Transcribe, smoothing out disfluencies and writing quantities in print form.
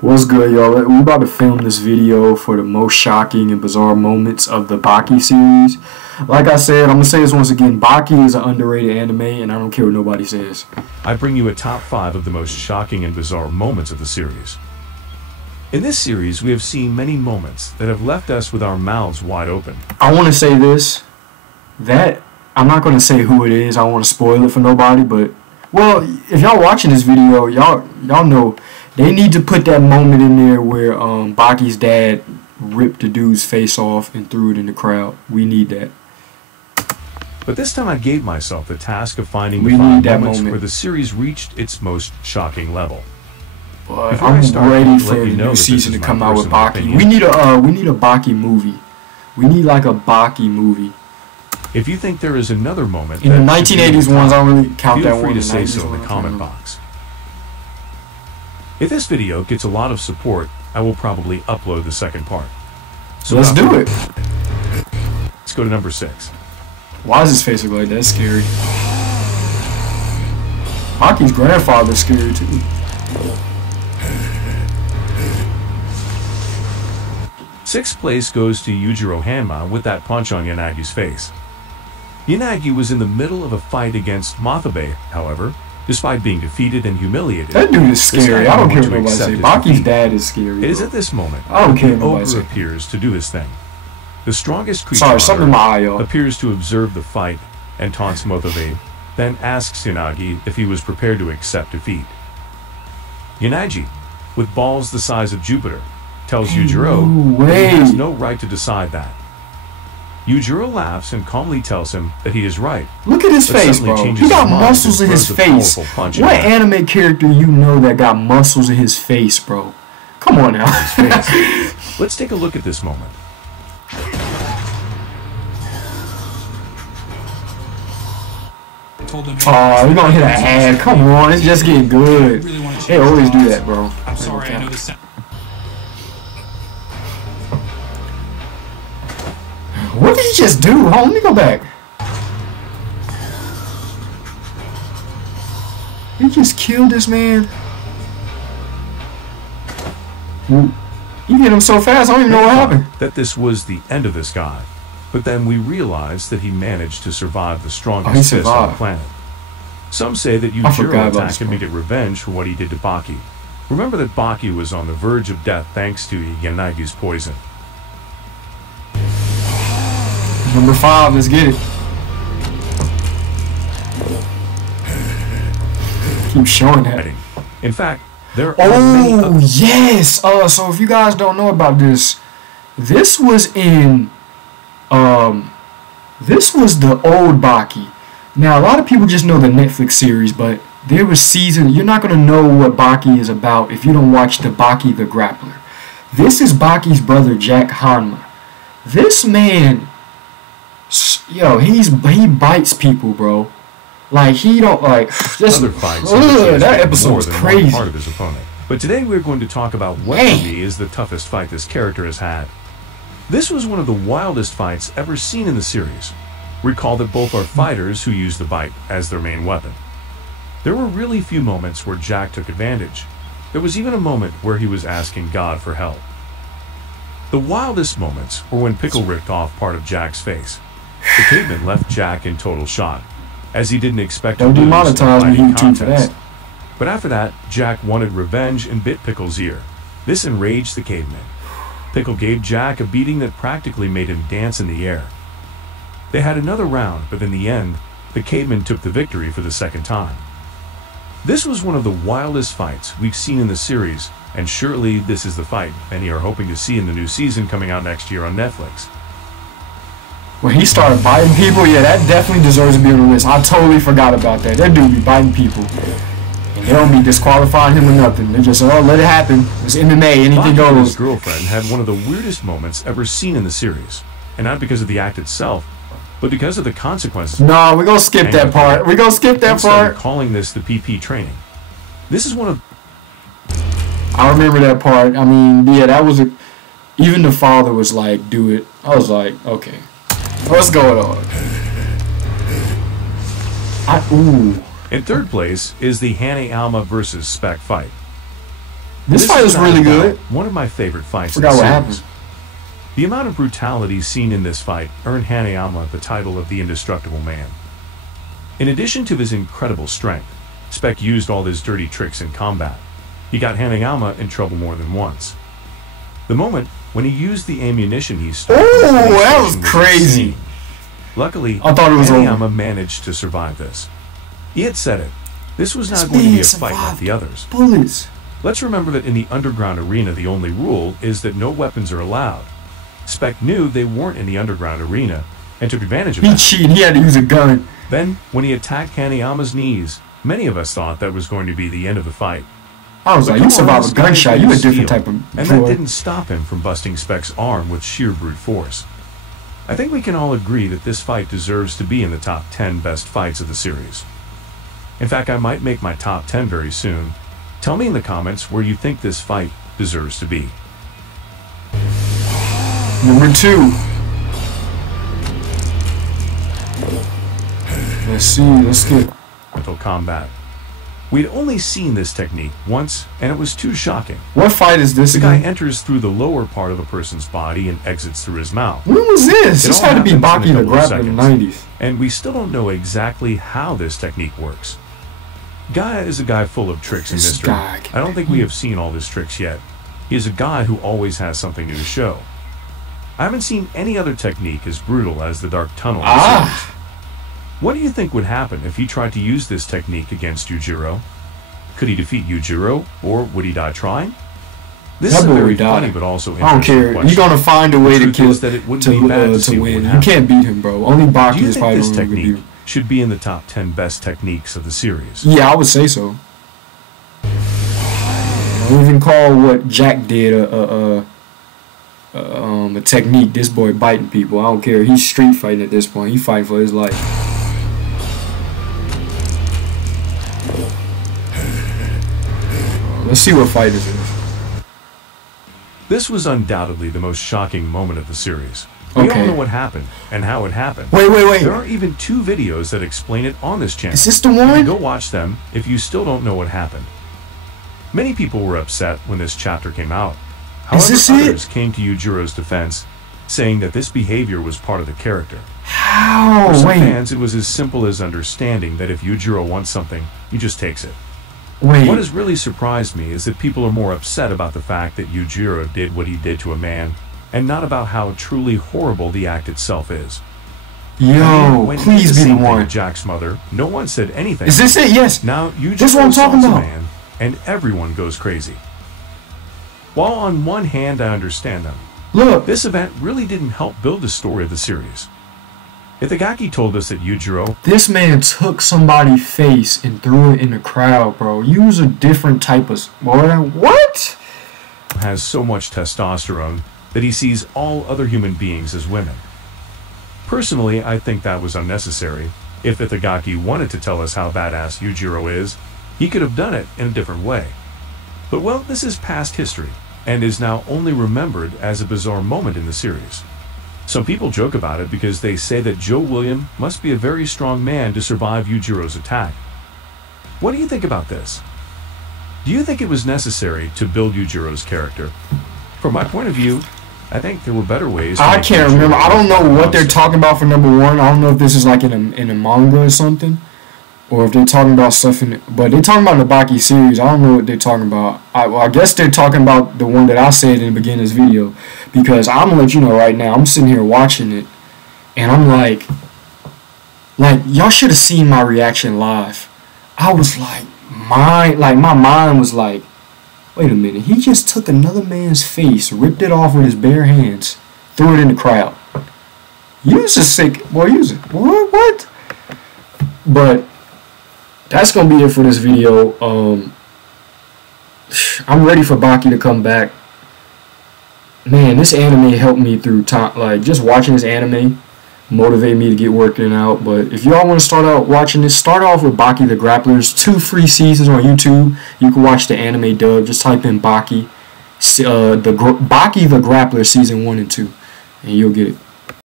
What's good, y'all? We about to film this video for the most shocking and bizarre moments of the Baki series. Like I said, I'm gonna say this once again, Baki is an underrated anime, and I don't care what nobody says. I bring you a top 5 of the most shocking and bizarre moments of the series. In this series, we have seen many moments that have left us with our mouths wide open. I want to say this, that I'm not gonna say who it is. I don't want to spoil it for nobody, but well, if y'all watching this video, y'all know. They need to put that moment in there where Baki's dad ripped the dude's face off and threw it in the crowd. We need that. But this time I gave myself the task of finding the 5 moments where the series reached its most shocking level. But I'm ready for the new season to come out with Baki. We need a Baki movie. We need like a Baki movie. If you think there is another moment in the 1980s ones, I don't really count that one. Feel free to say so in the comment box. If this video gets a lot of support, I will probably upload the second part. So let's do it. Let's go to number 6. Why does his face look like that? That's scary. Baki's grandfather's scary too. Sixth place goes to Yujiro Hanma with that punch on Yanagi's face. Yanagi was in the middle of a fight against Mathabe, however. Despite being defeated and humiliated, that dude is scary. I don't care what nobody say. Baki's dad is scary. It is at this moment I don't care the ogre appears to do his thing. The strongest creature appears to observe the fight and taunts Mathabe, then asks Yanagi if he was prepared to accept defeat. Yanagi, with balls the size of Jupiter, tells Yujiro that he has no right to decide that. Yujiro laughs and calmly tells him that he is right. Look at his face, bro. He got muscles in his face. What anime character you know that got muscles in his face, bro? Come on now. Let's take a look at this moment. Oh, we're gonna hit an ad. Come on, it's just getting good. They always do that, bro. I'm sorry, I know this. What did he just do? Hold on, let me go back. He just killed this man. You hit him so fast, I don't even know what happened. That this was the end of this guy. But then we realized that he managed to survive the strongest fist on the planet. Some say that Yujiro attacked him to get revenge for what he did to Baki. Remember that Baki was on the verge of death thanks to Yanagi's poison. Number 5, let's get it. Keep showing that. In fact, there are yes! So if you guys don't know about this, this was in this was the old Baki. Now a lot of people just know the Netflix series, but there was season. You're not gonna know what Baki is about if you don't watch the Baki the Grappler. This is Baki's brother Jack Hanma. This man, yo, he bites people, bro. Like he don't like just other fights. That episode was crazy. Part of his opponent. But today we're going to talk about what to me is the toughest fight this character has had. This was one of the wildest fights ever seen in the series. Recall that both are fighters who use the bite as their main weapon. There were really few moments where Jack took advantage. There was even a moment where he was asking God for help. The wildest moments were when Pickle ripped off part of Jack's face. The caveman left Jack in total shock, as he didn't expect to lose in a fighting contest. But after that, Jack wanted revenge and bit Pickle's ear. This enraged the caveman. Pickle gave Jack a beating that practically made him dance in the air. They had another round, but in the end, the caveman took the victory for the second time. This was one of the wildest fights we've seen in the series, and surely this is the fight many are hoping to see in the new season coming out next year on Netflix. When he started biting people, yeah, that definitely deserves to be on the list. I totally forgot about that. That dude be biting people. And they don't be disqualifying him or nothing. They just, oh, let it happen. It's MMA, anything goes. His girlfriend had one of the weirdest moments ever seen in the series. And not because of the act itself, but because of the consequences. No, we're going to skip that part. We're going to skip that part. Calling this the PP training. This is one of... I remember that part. I mean, yeah, that was a... Even the father was like, do it. I was like, okay. What's going on? In third place is the hanma versus Spec fight. This fight was really good. One of my favorite fights in the Forgot what series. happened. The amount of brutality seen in this fight earned hanma the title of the Indestructible Man. In addition to his incredible strength, Spec used all his dirty tricks in combat. He got hanma in trouble more than once. The moment when he used the ammunition he stole. Oh, that was crazy. Luckily, I thought it was hanma managed to survive this. He had said it. This was not going to be a fight like the others. Bullets. Let's remember that in the underground arena, the only rule is that no weapons are allowed. Spec knew they weren't in the underground arena and took advantage of that. He cheated. He had to use a gun. Then, when he attacked hanma's knees, many of us thought that was going to be the end of the fight. I was like, you survived a gunshot. You a different type of And that didn't stop him from busting Spec's arm with sheer brute force. I think we can all agree that this fight deserves to be in the top 10 best fights of the series. In fact, I might make my top 10 very soon. Tell me in the comments where you think this fight deserves to be. Number 2. Let's see. Let's get Mental combat. We'd only seen this technique once, and it was too shocking. What fight is this The guy again? enters through the lower part of a person's body and exits through his mouth. When was this? It This all had to be happens Baki in a the couple of Grappler in the seconds. 90s. And we still don't know exactly how this technique works. Gaia is a guy full of tricks and This mystery. guy. I don't think we have seen all his tricks yet. He is a guy who always has something new to show. I haven't seen any other technique as brutal as the Dark Tunnel in the series. What do you think would happen if he tried to use this technique against Yujiro? Could he defeat Yujiro, or would he die trying? This That is a boy very would die. funny but also I don't interesting care. question. You're gonna find a way The to truth kill is that it wouldn't be bad to see to what win. would You happen. can't beat him, bro. Only Baki Do you is think probably this the only one who can beat technique him. should be in the top 10 best techniques of the series? Yeah, I would say so. I don't even call what Jack did a technique. This boy biting people. I don't care. He's street fighting at this point. He fighting for his life. Let's see what fight this is. This was undoubtedly the most shocking moment of the series. We Okay. all know what happened and how it happened. Wait. There are even 2 videos that explain it on this channel. Is this the You can one? go watch them if you still don't know what happened. Many people were upset when this chapter came out. However, this it? others came to Yujiro's defense, saying that this behavior was part of the character. How? For some Wait. fans, it was as simple as understanding that if Yujiro wants something, he just takes it. Wait. What has really surprised me is that people are more upset about the fact that Yujiro did what he did to a man, and not about how truly horrible the act itself is. I mean, Yo, when he did please the be the same thing one. with Jack's mother, no one said anything. Is this it? Yes. Now Yujiro That's what I'm talking assaults a about. man, and everyone goes crazy. While on one hand I understand them, Look. this event really didn't help build the story of the series. If the Gaki told us that Yujiro This man took somebody's face and threw it in the crowd, bro. Use a different type of... What? has so much testosterone that he sees all other human beings as women. Personally, I think that was unnecessary. If Itagaki wanted to tell us how badass Yujiro is, he could have done it in a different way. But well, this is past history, and is now only remembered as a bizarre moment in the series. Some people joke about it because they say that Joe William must be a very strong man to survive Yujiro's attack. What do you think about this? Do you think it was necessary to build Yujiro's character? From my point of view, I think there were better ways to I make can't Yujiro remember. I don't know what they're monster. talking about for number 1. I don't know if this is like in a manga or something, or if they're talking about stuff in it. But they're talking about the Baki series. I don't know what they're talking about. I guess they're talking about the one that I said in the beginning of this video, because I'm gonna let you know right now. I'm sitting here watching it, and I'm like y'all should have seen my reaction live. I was like, my mind was like, wait a minute. He just took another man's face, ripped it off with his bare hands, threw it in the crowd. Use a sick boy. Use it. What? But that's gonna be it for this video. I'm ready for Baki to come back. Man, this anime helped me through time. Like, just watching this anime motivate me to get working out. But if y'all want to start out watching this, start off with Baki the Grappler's 2 free seasons on YouTube. You can watch the anime dub. Just type in Baki, Baki the Grappler season 1 and 2, and you'll get it.